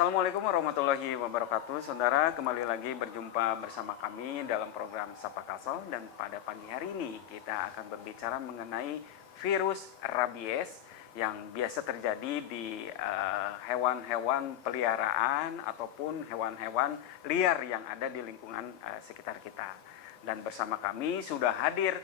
Assalamualaikum warahmatullahi wabarakatuh. Saudara, kembali lagi berjumpa bersama kami dalam program Sapa Kasal, dan pada pagi hari ini kita akan berbicara mengenai virus rabies yang biasa terjadi di hewan-hewan peliharaan ataupun hewan-hewan liar yang ada di lingkungan sekitar kita. Dan bersama kami sudah hadir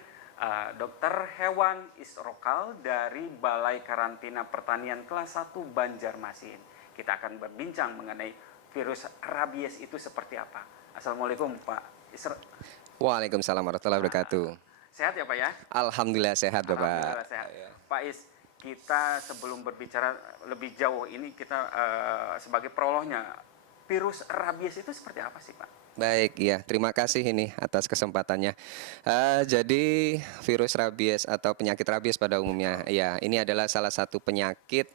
Dokter Hewan Isrokal dari Balai Karantina Pertanian Kelas 1 Banjarmasin. Kita akan berbincang mengenai virus rabies itu seperti apa. Assalamualaikum Pak Isra. Waalaikumsalam warahmatullahi wabarakatuh. Sehat ya Pak ya? Alhamdulillah sehat Bapak. Alhamdulillah sehat. Pak Is, kita sebelum berbicara lebih jauh ini kita sebagai prolognya, virus rabies itu seperti apa sih Pak? Baik, ya terima kasih ini atas kesempatannya. Jadi virus rabies atau penyakit rabies pada umumnya, ya ini adalah salah satu penyakit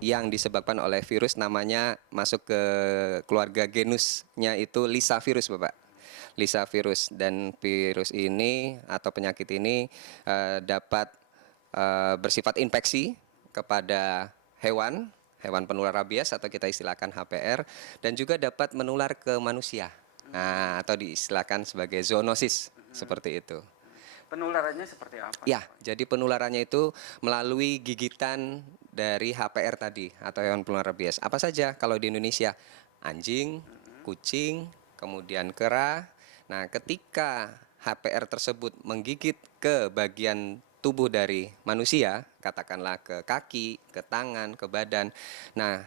yang disebabkan oleh virus, namanya masuk ke keluarga genusnya itu Lissa virus Bapak. Lissa virus, dan virus ini atau penyakit ini dapat bersifat infeksi kepada hewan penular rabies atau kita istilahkan HPR, dan juga dapat menular ke manusia. Nah, atau diistilahkan sebagai zoonosis, seperti itu. Penularannya seperti apa? Ya, jadi penularannya itu melalui gigitan dari HPR tadi atau hewan penular rabies. Apa saja kalau di Indonesia? Anjing, kucing, kemudian kera. Nah, ketika HPR tersebut menggigit ke bagian tubuh dari manusia, katakanlah ke kaki, ke tangan, ke badan. Nah,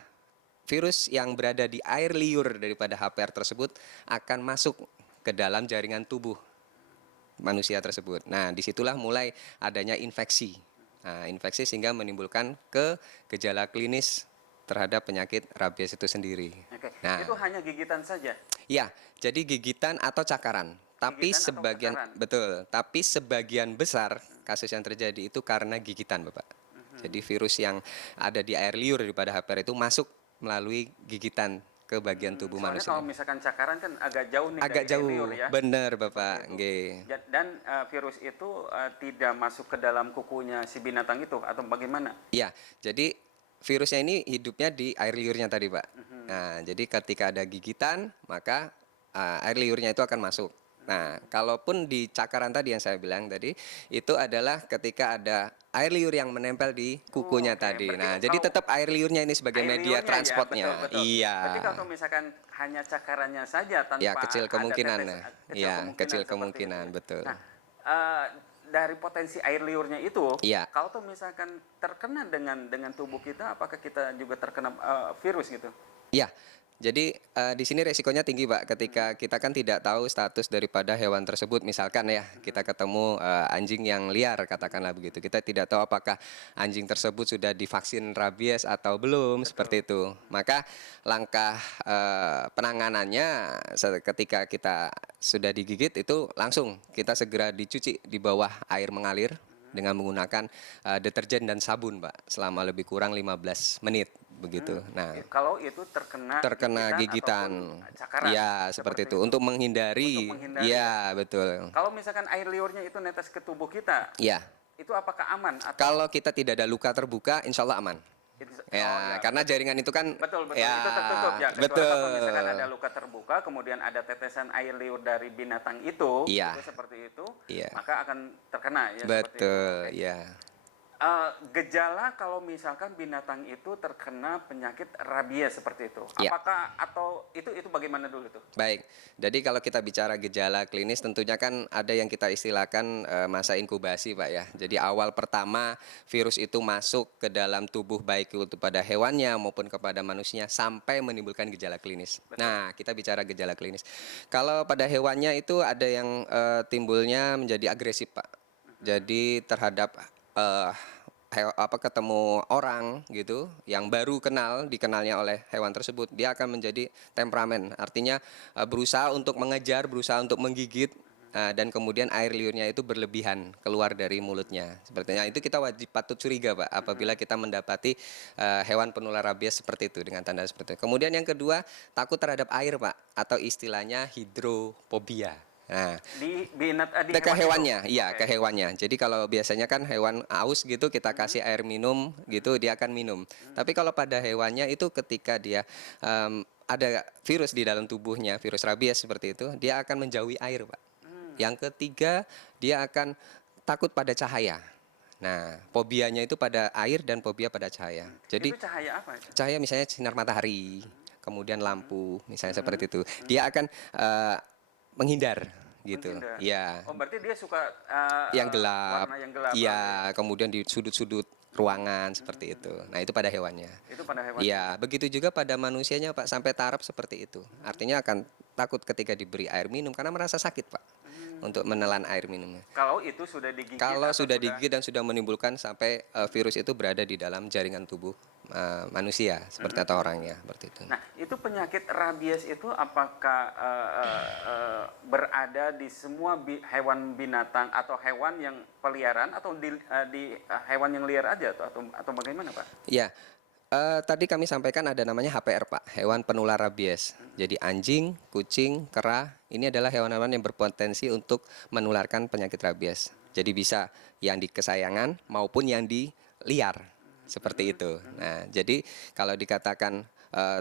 virus yang berada di air liur daripada HPR tersebut akan masuk ke dalam jaringan tubuh manusia tersebut. Nah, disitulah mulai adanya infeksi. Nah, infeksi sehingga menimbulkan gejala klinis terhadap penyakit rabies itu sendiri. Oke. Nah, Itu hanya gigitan saja? Ya, jadi gigitan atau cakaran. Tapi Gigitan atau sebagian cakaran? betul, tapi sebagian besar kasus yang terjadi itu karena gigitan, Bapak. Jadi virus yang ada di air liur daripada HPR itu masuk melalui gigitan ke bagian tubuh Soalnya manusia. kalau misalkan cakaran kan agak jauh nih Agak dari jauh, liur ya. bener Bapak. Seperti itu. Dan virus itu tidak masuk ke dalam kukunya si binatang itu atau bagaimana? Ya, jadi virusnya ini hidupnya di air liurnya tadi, Pak. Nah, jadi ketika ada gigitan, maka air liurnya itu akan masuk. Nah, kalaupun di cakaran tadi yang saya bilang tadi, itu adalah ketika ada air liur yang menempel di kukunya Oke. tadi. Berarti Nah, jadi tetap air liurnya ini sebagai air media liurnya ya, transportnya. betul. Iya. Berarti kalau misalkan hanya cakarannya saja Ya, tanpa kecil ada kemungkinan. tetes, Iya, kecil seperti kemungkinan, itu. betul. Nah, eh, dari potensi air liurnya itu, Iya. kalau tuh misalkan terkena dengan tubuh kita, apakah kita juga terkena virus gitu? Ya, jadi di sini resikonya tinggi Pak, ketika kita kan tidak tahu status daripada hewan tersebut. Misalkan ya, kita ketemu anjing yang liar, katakanlah begitu. Kita tidak tahu apakah anjing tersebut sudah divaksin rabies atau belum, Betul. seperti itu. Maka langkah penanganannya ketika kita sudah digigit itu langsung kita segera dicuci di bawah air mengalir dengan menggunakan deterjen dan sabun Pak, selama lebih kurang 15 menit begitu. Nah, Kalau itu terkena gigitan, ataupun cakaran, ya seperti itu. Untuk menghindari, ya. ya betul. Kalau misalkan air liurnya itu netes ke tubuh kita, Ya, itu apakah aman atau kalau kita tidak ada luka terbuka, insya Allah aman. Ya, karena jaringan itu kan, betul ya itu tertutup ya. Kecuali betul. kalau misalkan ada luka terbuka, kemudian ada tetesan air liur dari binatang itu, Iya. itu seperti itu, Iya. maka akan terkena ya. Seperti itu. Betul, Oke. ya. Gejala kalau misalkan binatang itu terkena penyakit rabies seperti itu, Ya. apakah atau itu bagaimana dulu tuh? Baik, jadi kalau kita bicara gejala klinis, tentunya kan ada yang kita istilahkan masa inkubasi Pak ya. Jadi awal pertama virus itu masuk ke dalam tubuh baik itu pada hewannya maupun kepada manusia sampai menimbulkan gejala klinis. Betul. Nah, kita bicara gejala klinis. Kalau pada hewannya itu ada yang timbulnya menjadi agresif Pak. Jadi terhadap ketemu orang gitu yang baru dikenalnya oleh hewan tersebut, dia akan menjadi temperamen, artinya berusaha untuk mengejar, berusaha untuk menggigit, dan kemudian air liurnya itu berlebihan keluar dari mulutnya. Sepertinya itu kita wajib patut curiga Pak apabila kita mendapati hewan penular rabies seperti itu dengan tanda seperti itu. Kemudian yang kedua, takut terhadap air Pak, atau istilahnya hidrofobia. Nah, Di ke hewan itu. hewannya, iya Oke. ke hewannya. Jadi kalau biasanya kan hewan aus gitu kita kasih air minum gitu dia akan minum. Tapi kalau pada hewannya itu ketika dia ada virus di dalam tubuhnya, virus rabies seperti itu, dia akan menjauhi air, Pak. Hmm. Yang ketiga, dia akan takut pada cahaya. Nah, fobianya itu pada air dan fobia pada cahaya. Itu Jadi cahaya apa itu? cahaya misalnya sinar matahari, kemudian lampu, misalnya Hmm. seperti itu. Dia akan menghindar gitu. Menghindar. Ya, Oh, berarti dia suka yang gelap, warna yang gelap. iya, kemudian di sudut-sudut ruangan seperti itu. Nah, itu pada hewannya. Itu pada hewannya. Iya, begitu juga pada manusianya, Pak, sampai taraf seperti itu. Artinya akan takut ketika diberi air minum karena merasa sakit, Pak, untuk menelan air minumnya. Kalau itu sudah digigit Kalau atau sudah digigit dan sudah menimbulkan sampai virus itu berada di dalam jaringan tubuh manusia, seperti atau orangnya, seperti itu. Nah, itu penyakit rabies itu apakah berada di semua hewan binatang atau hewan yang peliharaan atau di hewan yang liar aja atau bagaimana, Pak? Ya, tadi kami sampaikan ada namanya HPR, Pak, hewan penular rabies. Jadi anjing, kucing, kera, ini adalah hewan-hewan yang berpotensi untuk menularkan penyakit rabies. Jadi bisa yang di kesayangan maupun yang di liar, seperti itu. Nah, jadi kalau dikatakan,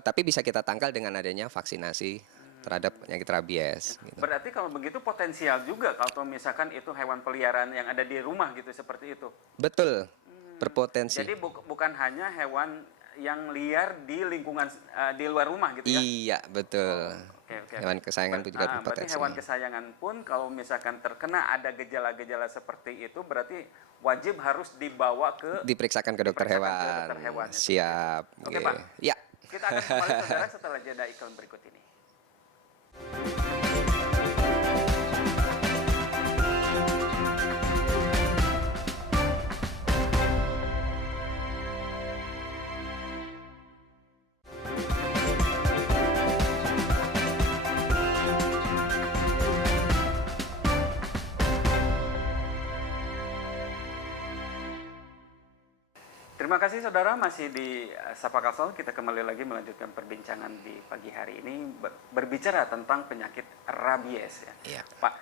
tapi bisa kita tangkal dengan adanya vaksinasi terhadap penyakit rabies. Gitu. Berarti kalau begitu potensial juga kalau misalkan itu hewan peliharaan yang ada di rumah gitu seperti itu. Betul, berpotensi. Jadi bukan hanya hewan yang liar di lingkungan di luar rumah gitu ya. Iya, betul. Oke. Hewan kesayangan pun juga Berarti berpotensi. hewan kesayangan pun kalau misalkan terkena ada gejala-gejala seperti itu berarti wajib harus dibawa ke Diperiksakan ke dokter diperiksakan ke hewan. dokter hewan, ya, Siap. Oke, Oke. Pak. Ya. Kita akan kembali saudara setelah jeda iklan berikut ini. Terima kasih saudara, masih di Sapa Kasol. Kita kembali lagi melanjutkan perbincangan di pagi hari ini berbicara tentang penyakit rabies ya. Iya. Pak,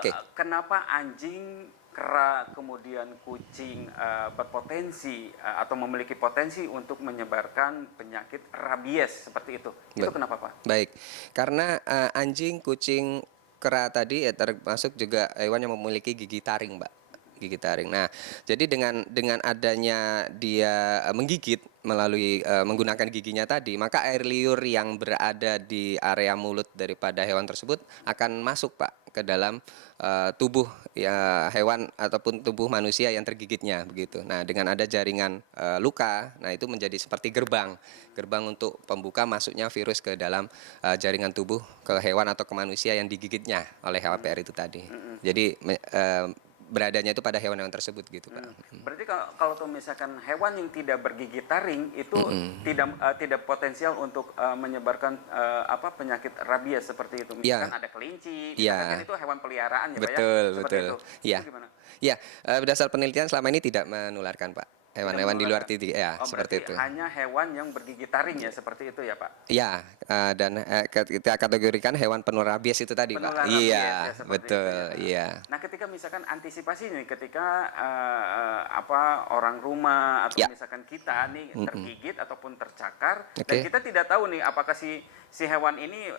Oke. kenapa anjing, kera, kemudian kucing berpotensi atau memiliki potensi untuk menyebarkan penyakit rabies seperti itu? Itu kenapa, Pak? Baik. Karena anjing, kucing, kera tadi ya termasuk juga hewan yang memiliki gigi taring, Mbak. Gigi taring. Nah, jadi dengan adanya dia menggigit melalui menggunakan giginya tadi, maka air liur yang berada di area mulut daripada hewan tersebut akan masuk, Pak, ke dalam tubuh ya hewan ataupun tubuh manusia yang tergigitnya begitu. Nah, dengan ada jaringan luka, nah itu menjadi seperti gerbang untuk pembuka masuknya virus ke dalam jaringan tubuh ke hewan atau ke manusia yang digigitnya oleh HPR itu tadi. Jadi beradanya itu pada hewan-hewan tersebut gitu, Pak. Berarti kalau tuh misalkan hewan yang tidak bergigi taring itu tidak potensial untuk menyebarkan penyakit rabies seperti itu. Misalkan ada kelinci, misalkan kan itu hewan peliharaan ya, Pak ya. Betul, Seperti betul. itu. Iya. Itu gimana? Iya, berdasar penelitian selama ini tidak menularkan, Pak. Hewan-hewan di luar titik ya, seperti itu. Hanya hewan yang bergigi taring ya, seperti itu ya, Pak. Iya, dan kita kategorikan hewan penular rabies itu tadi, Penular Pak. rabies, Iya, ya, seperti betul, itu, ya. iya. Nah, ketika misalkan antisipasinya, ketika orang rumah atau misalkan kita nih tergigit ataupun tercakar, dan kita tidak tahu nih apakah si hewan ini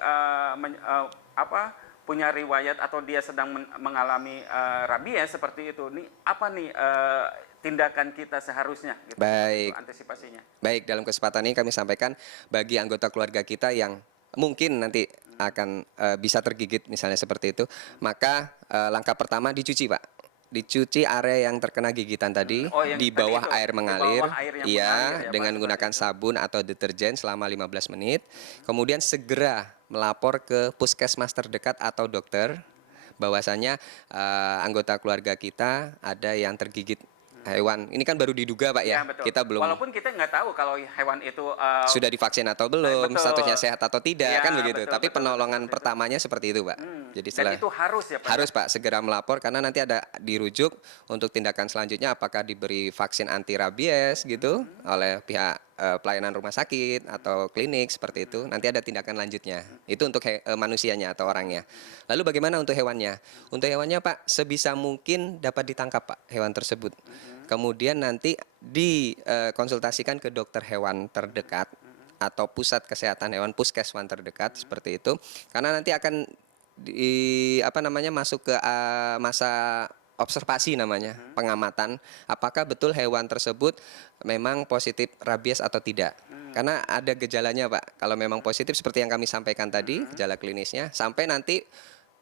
punya riwayat atau dia sedang mengalami rabies seperti itu. Nih apa nih tindakan kita seharusnya gitu, Baik. antisipasinya. Baik, dalam kesempatan ini kami sampaikan bagi anggota keluarga kita yang mungkin nanti akan bisa tergigit misalnya seperti itu, maka langkah pertama dicuci, Pak. Dicuci area yang terkena gigitan tadi di bawah air mengalir, iya, dengan menggunakan sabun atau deterjen selama 15 menit. Kemudian segera melapor ke puskesmas terdekat atau dokter bahwasanya anggota keluarga kita ada yang tergigit hewan. Ini kan baru diduga, Pak ya. Betul. Kita belum. Walaupun kita nggak tahu kalau hewan itu sudah divaksin atau belum, betul. statusnya sehat atau tidak, Ya, kan begitu. betul, Tapi betul, penolongan betul, pertamanya seperti itu, Pak. Jadi Dan setelah itu harus ya Pak? harus Pak segera melapor karena nanti ada dirujuk untuk tindakan selanjutnya apakah diberi vaksin anti rabies gitu oleh pihak pelayanan rumah sakit atau klinik seperti itu. Nanti ada tindakan lanjutnya. Itu untuk manusianya atau orangnya. Lalu bagaimana untuk hewannya? Untuk hewannya Pak sebisa mungkin dapat ditangkap Pak hewan tersebut. Kemudian nanti dikonsultasikan ke dokter hewan terdekat atau pusat kesehatan hewan puskeswan terdekat seperti itu karena nanti akan masuk ke masa observasi namanya pengamatan apakah betul hewan tersebut memang positif rabies atau tidak karena ada gejalanya Pak kalau memang positif seperti yang kami sampaikan tadi gejala klinisnya sampai nanti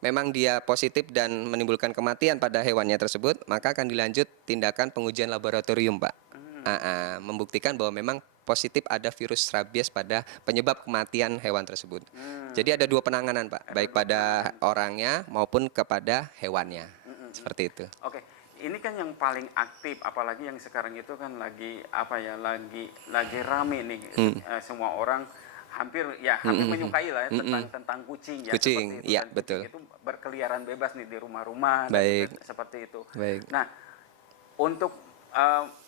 memang dia positif dan menimbulkan kematian pada hewannya tersebut maka akan dilanjut tindakan pengujian laboratorium Pak. Membuktikan bahwa memang positif ada virus rabies pada penyebab kematian hewan tersebut. Jadi ada dua penanganan Pak, baik pada orangnya maupun kepada hewannya. Seperti itu. Oke, ini kan yang paling aktif, apalagi yang sekarang itu kan lagi lagi rame nih, semua orang hampir menyukai lah ya, tentang kucing ya Kucing, seperti itu. iya, Dan betul. kucing itu berkeliaran bebas nih di rumah-rumah Baik. seperti itu. Baik. Nah, untuk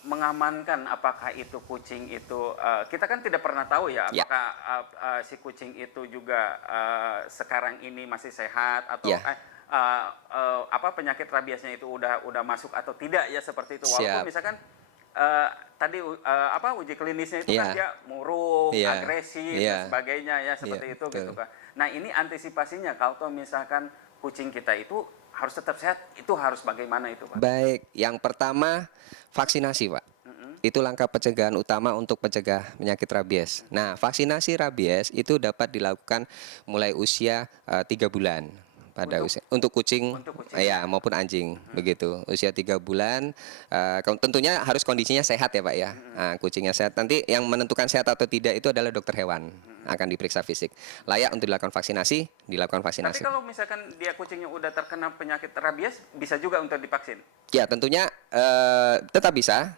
mengamankan apakah itu kucing itu kita kan tidak pernah tahu ya Ya. apakah si kucing itu juga sekarang ini masih sehat atau Ya. penyakit rabiesnya itu udah masuk atau tidak ya seperti itu. Siap. Walaupun misalkan tadi uji klinisnya itu kan Ya. dia murung, Ya. agresif Ya. dan sebagainya ya seperti Ya, itu betul. gitu kan. Nah, ini antisipasinya kalau misalkan kucing kita itu harus tetap sehat, itu harus bagaimana itu Pak? Baik, yang pertama vaksinasi Pak. Itu langkah pencegahan utama untuk mencegah penyakit rabies. Nah, vaksinasi rabies itu dapat dilakukan mulai usia 3 bulan pada usia untuk kucing, ya maupun anjing begitu usia 3 bulan tentunya harus kondisinya sehat ya Pak ya. Nah, kucingnya sehat nanti yang menentukan sehat atau tidak itu adalah dokter hewan akan diperiksa fisik layak untuk dilakukan vaksinasi Tapi vaksinasi. kalau misalkan dia kucingnya udah terkena penyakit rabies, bisa juga untuk divaksin? Ya tentunya tetap bisa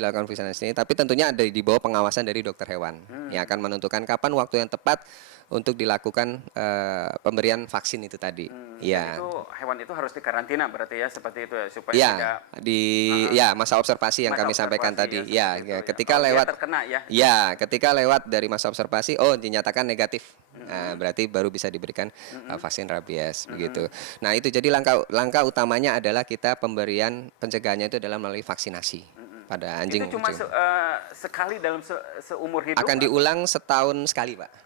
dilakukan vaksinasi tapi tentunya ada di bawah pengawasan dari dokter hewan yang akan menentukan kapan waktu yang tepat untuk dilakukan pemberian vaksin itu tadi. Dan itu hewan itu harus dikarantina berarti ya seperti itu ya supaya Ya, tidak masa observasi yang masa kami sampaikan observasi tadi. ya, Ya, seperti ya, itu ketika dia lewat terkena ya. Ya, ketika lewat dari masa observasi dinyatakan negatif. Nah, berarti baru bisa diberikan vaksin rabies begitu. Nah, itu jadi langkah utamanya adalah kita pemberian pencegahannya itu adalah melalui vaksinasi pada anjing. Itu cuma kucing. sekali dalam seumur hidup? Akan diulang setahun sekali, Pak.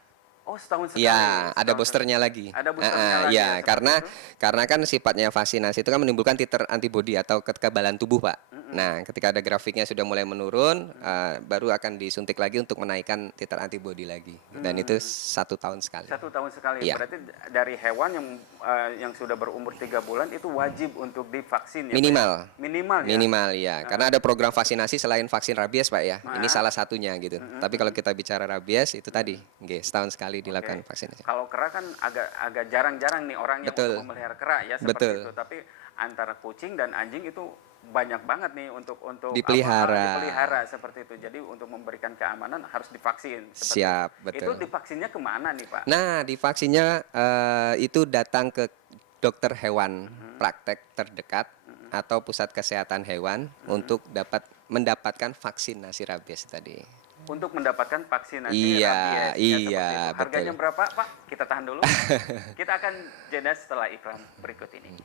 Oh, setahun sekali. Ya, ada Setahun boosternya lagi. Ada boosternya lagi ya, Ya, seperti karena kan sifatnya vaksinasi itu kan menimbulkan titer antibodi atau kekebalan tubuh, Pak. Nah, ketika ada grafiknya sudah mulai menurun, baru akan disuntik lagi untuk menaikkan titer antibodi lagi. Dan itu 1 tahun sekali. 1 tahun sekali. Iya. Berarti dari hewan yang sudah berumur 3 bulan itu wajib untuk divaksin ya, Pak? Minimal. Minimal ya. Minimal ya, karena ada program vaksinasi selain vaksin rabies Pak ya. Ini salah satunya gitu. Tapi kalau kita bicara rabies itu tadi, setahun sekali dilakukan vaksinasi. Kalau kera kan agak jarang-jarang nih orang yang Betul. untuk memelihara kera ya seperti Betul. itu. Tapi antara kucing dan anjing itu banyak banget nih untuk Dipelihara. dipelihara seperti itu. Jadi untuk memberikan keamanan harus divaksin. Seperti Siap, itu. betul. Itu divaksinnya kemana nih Pak? Nah, divaksinnya itu datang ke dokter hewan praktek terdekat atau pusat kesehatan hewan untuk mendapatkan vaksinasi rabies tadi. Untuk mendapatkan vaksinasi Iya, rabies. iya, Seperti itu. Harganya betul. berapa Pak? Kita tahan dulu. Kita akan jeda setelah iklan berikut ini.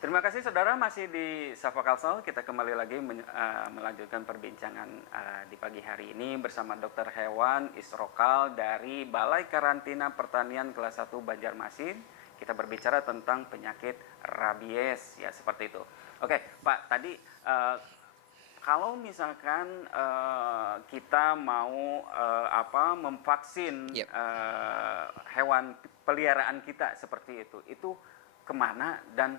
Terima kasih saudara, masih di Sapa Kalsel. Kita kembali lagi melanjutkan perbincangan di pagi hari ini bersama Dokter Hewan Isrokal dari Balai Karantina Pertanian Kelas 1 Banjarmasin. Kita berbicara tentang penyakit rabies ya seperti itu. Oke Pak, tadi kalau misalkan kita mau memvaksin hewan peliharaan kita seperti itu kemana dan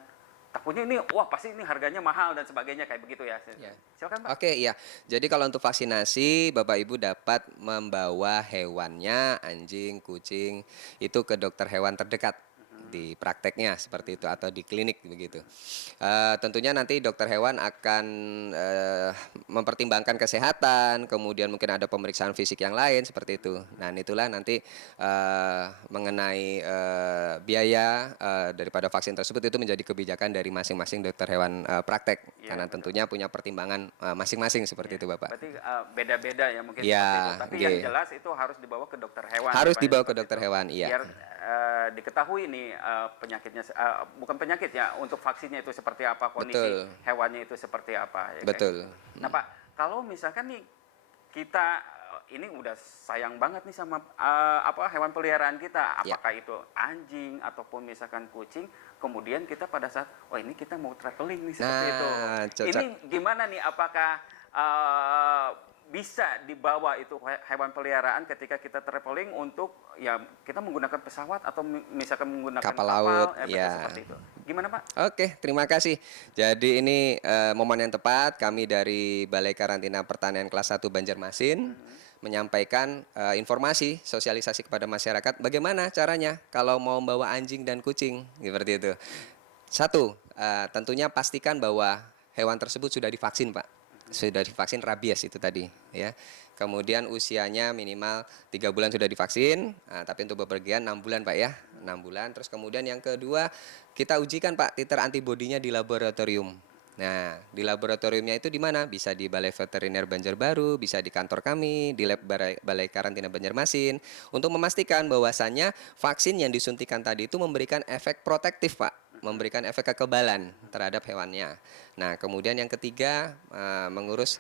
takutnya ini wah pasti ini harganya mahal dan sebagainya kayak begitu ya. Ya. Silakan Pak. Oke, iya. Jadi kalau untuk vaksinasi, Bapak Ibu dapat membawa hewannya, anjing, kucing, itu ke dokter hewan terdekat di prakteknya seperti itu atau di klinik begitu. Tentunya nanti dokter hewan akan mempertimbangkan kesehatan, kemudian mungkin ada pemeriksaan fisik yang lain seperti itu. Nah, itulah nanti mengenai biaya daripada vaksin tersebut itu menjadi kebijakan dari masing-masing dokter hewan praktek, Iya, karena betul. tentunya punya pertimbangan masing-masing seperti itu, Bapak. Berarti beda-beda ya mungkin Ya, seperti itu. Tapi oke. yang jelas itu harus dibawa ke dokter hewan. Harus ya, Pak, ya, dibawa ke seperti dokter itu. hewan, iya. Biar diketahui nih penyakitnya, bukan penyakit ya, untuk vaksinnya itu seperti apa, kondisi Betul. hewannya itu seperti apa. Ya, kayak Betul. gitu. Nah Pak, kalau misalkan nih kita ini udah sayang banget nih sama hewan peliharaan kita, Ya. apakah itu anjing ataupun misalkan kucing, kemudian kita pada saat ini kita mau traveling nih seperti itu. Nah, cocok. Ini gimana nih, apakah bisa dibawa itu hewan peliharaan ketika kita traveling untuk ya kita menggunakan pesawat atau misalkan menggunakan Kapal laut, betul, ya. seperti itu. Gimana Pak? Oke, terima kasih. Jadi ini momen yang tepat kami dari Balai Karantina Pertanian Kelas 1 Banjarmasin menyampaikan informasi sosialisasi kepada masyarakat bagaimana caranya kalau mau membawa anjing dan kucing seperti itu. Satu, tentunya pastikan bahwa hewan tersebut sudah divaksin, Pak. Sudah divaksin rabies itu tadi, ya. Kemudian usianya minimal 3 bulan sudah divaksin, tapi untuk bepergian 6 bulan, Pak ya. 6 bulan. Terus kemudian yang kedua, kita ujikan, Pak, titer antibodinya di laboratorium. Nah, di laboratoriumnya itu di mana? Bisa di Balai Veteriner Banjarbaru, bisa di kantor kami, di lab Balai Karantina Banjarmasin, untuk memastikan bahwasannya vaksin yang disuntikan tadi itu memberikan efek protektif, Pak, memberikan efek kekebalan terhadap hewannya. Nah, kemudian yang ketiga mengurus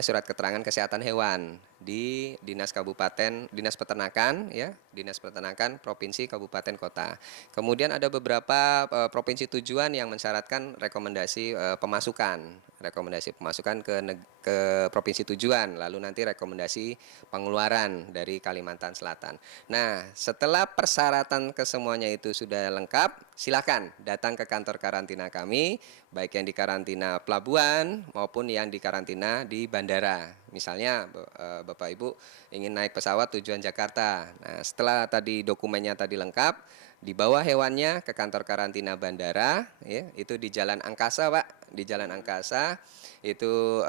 surat keterangan kesehatan hewan di Dinas Peternakan, ya, Dinas Peternakan Provinsi, Kabupaten, Kota. Kemudian ada beberapa provinsi tujuan yang mensyaratkan rekomendasi pemasukan ke provinsi tujuan, lalu nanti rekomendasi pengeluaran dari Kalimantan Selatan. Nah, setelah persyaratan kesemuanya itu sudah lengkap, silakan datang ke kantor karantina kami, baik yang di karantina pelabuhan maupun yang di karantina di bandara. Misalnya Bapak Ibu ingin naik pesawat tujuan Jakarta. Nah, setelah tadi dokumennya tadi lengkap, dibawa hewannya ke kantor karantina bandara, ya, itu di Jalan Angkasa, Pak. Di Jalan Angkasa itu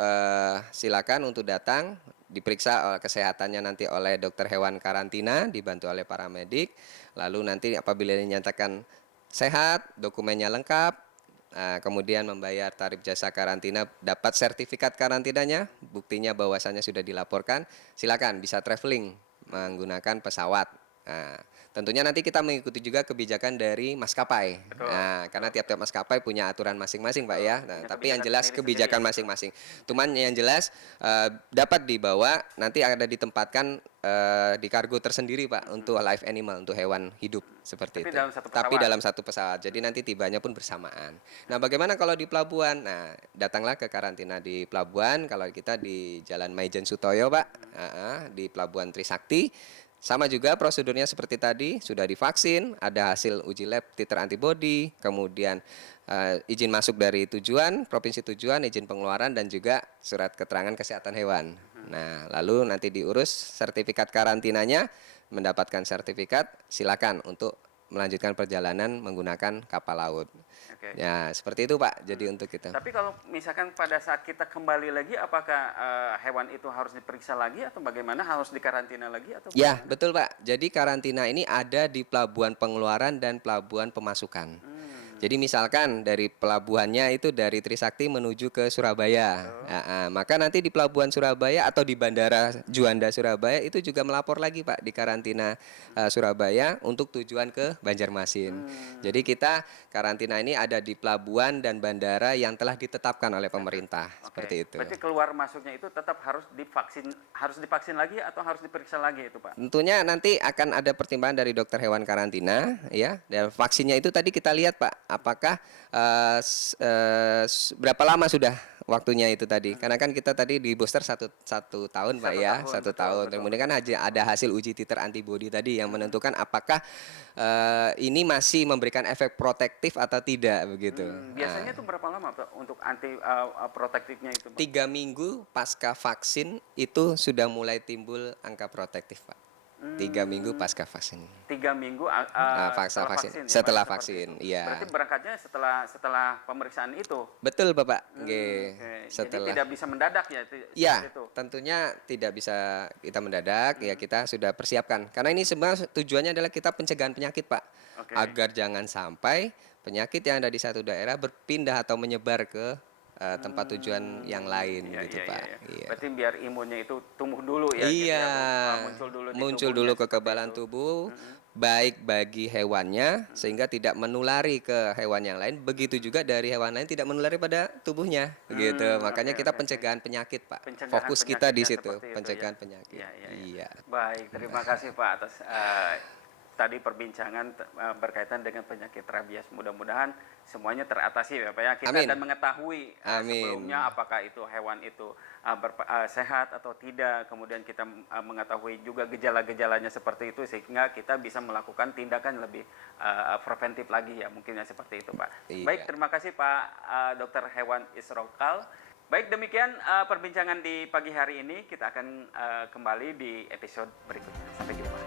silakan untuk datang, diperiksa kesehatannya nanti oleh dokter hewan karantina, dibantu oleh paramedik. Lalu nanti apabila dinyatakan sehat, dokumennya lengkap, kemudian membayar tarif jasa karantina, dapat sertifikat karantinanya, buktinya bahwasannya sudah dilaporkan, silakan bisa traveling menggunakan pesawat. Nah, tentunya nanti kita mengikuti juga kebijakan dari maskapai. Betul. Nah, karena tiap-tiap maskapai punya aturan masing-masing, Pak ya. Nah, Punya tapi yang kebijakan jelas sendiri-sendiri, kebijakan betul. masing-masing. Cuman yang jelas dapat dibawa, nanti ada ditempatkan di kargo tersendiri, Pak, untuk live animal, untuk hewan hidup seperti Tapi itu. dalam satu Tapi pesawat. dalam satu pesawat. Jadi nanti tibanya pun bersamaan. Nah, bagaimana kalau di pelabuhan? Nah, datanglah ke karantina di pelabuhan. Kalau kita di Jalan Maijen Sutoyo, Pak, di Pelabuhan Trisakti. Sama juga prosedurnya seperti tadi, sudah divaksin, ada hasil uji lab titer antibody, kemudian izin masuk dari tujuan, provinsi tujuan, izin pengeluaran, dan juga surat keterangan kesehatan hewan. Nah, lalu nanti diurus sertifikat karantinanya, mendapatkan sertifikat, silakan untuk melanjutkan perjalanan menggunakan kapal laut. Oke. Ya, seperti itu, Pak. Jadi untuk kita. Tapi kalau misalkan pada saat kita kembali lagi, apakah hewan itu harus diperiksa lagi atau bagaimana? Harus dikarantina lagi atau Ya, bagaimana? betul, Pak. Jadi karantina ini ada di pelabuhan pengeluaran dan pelabuhan pemasukan. Jadi misalkan dari pelabuhannya itu dari Trisakti menuju ke Surabaya. Maka nanti di pelabuhan Surabaya atau di Bandara Juanda Surabaya itu juga melapor lagi, Pak, di karantina Surabaya untuk tujuan ke Banjarmasin. Jadi kita karantina ini ada di pelabuhan dan bandara yang telah ditetapkan oleh pemerintah. Oke. Seperti itu. Berarti keluar masuknya itu tetap harus divaksin lagi atau harus diperiksa lagi itu, Pak? Tentunya nanti akan ada pertimbangan dari dokter hewan karantina, ya. Dan vaksinnya itu tadi kita lihat, Pak, apakah berapa lama sudah waktunya itu tadi. Karena kan kita tadi di booster satu tahun Pak ya, Satu tahun, satu betul, tahun. betul, Kemudian kan ada hasil uji titer antibodi tadi yang menentukan apakah ini masih memberikan efek protektif atau tidak begitu. Biasanya itu berapa lama Pak untuk anti protektifnya itu Pak? 3 minggu pasca vaksin itu sudah mulai timbul angka protektif Pak. 3 minggu pasca vaksin. 3 minggu Pasca setelah vaksin. vaksin ya, Setelah Pak, seperti vaksin, itu. iya. Berarti berangkatnya setelah pemeriksaan itu. Betul Bapak. Oke. Jadi Setelah tidak bisa mendadak ya ya, seperti itu. tentunya tidak bisa kita mendadak, ya kita sudah persiapkan. Karena ini sebenarnya tujuannya adalah kita pencegahan penyakit, Pak. Oke. Agar jangan sampai penyakit yang ada di satu daerah berpindah atau menyebar ke tempat tujuan yang lain Iya, gitu, iya, Pak. iya. Iya. Berarti biar imunnya itu tumbuh dulu ya, gitu Iya, ya, Bu. Muncul dulu di muncul tubuhnya dulu seperti kekebalan itu. tubuh, baik bagi hewannya sehingga tidak menulari ke hewan yang lain. Begitu juga dari hewan lain tidak menulari pada tubuhnya, gitu. Makanya Oke, kita oke, oke. pencegahan penyakit, Pak. Pencegahan Fokus kita di penyakitnya situ, seperti itu, pencegahan ya. penyakit. Iya, iya, iya. Iya. Baik, terima kasih Pak atas tadi perbincangan berkaitan dengan penyakit rabies. Mudah-mudahan semuanya teratasi ya Pak ya. Kita Amin. akan mengetahui Amin. sebelumnya apakah itu hewan itu sehat atau tidak. Kemudian kita mengetahui juga gejala-gejalanya seperti itu sehingga kita bisa melakukan tindakan lebih preventif lagi ya. Mungkin ya seperti itu Pak. Iya. Baik, terima kasih Pak Dr. Hewan Isrokal. Baik, demikian perbincangan di pagi hari ini. Kita akan kembali di episode berikutnya. Sampai jumpa.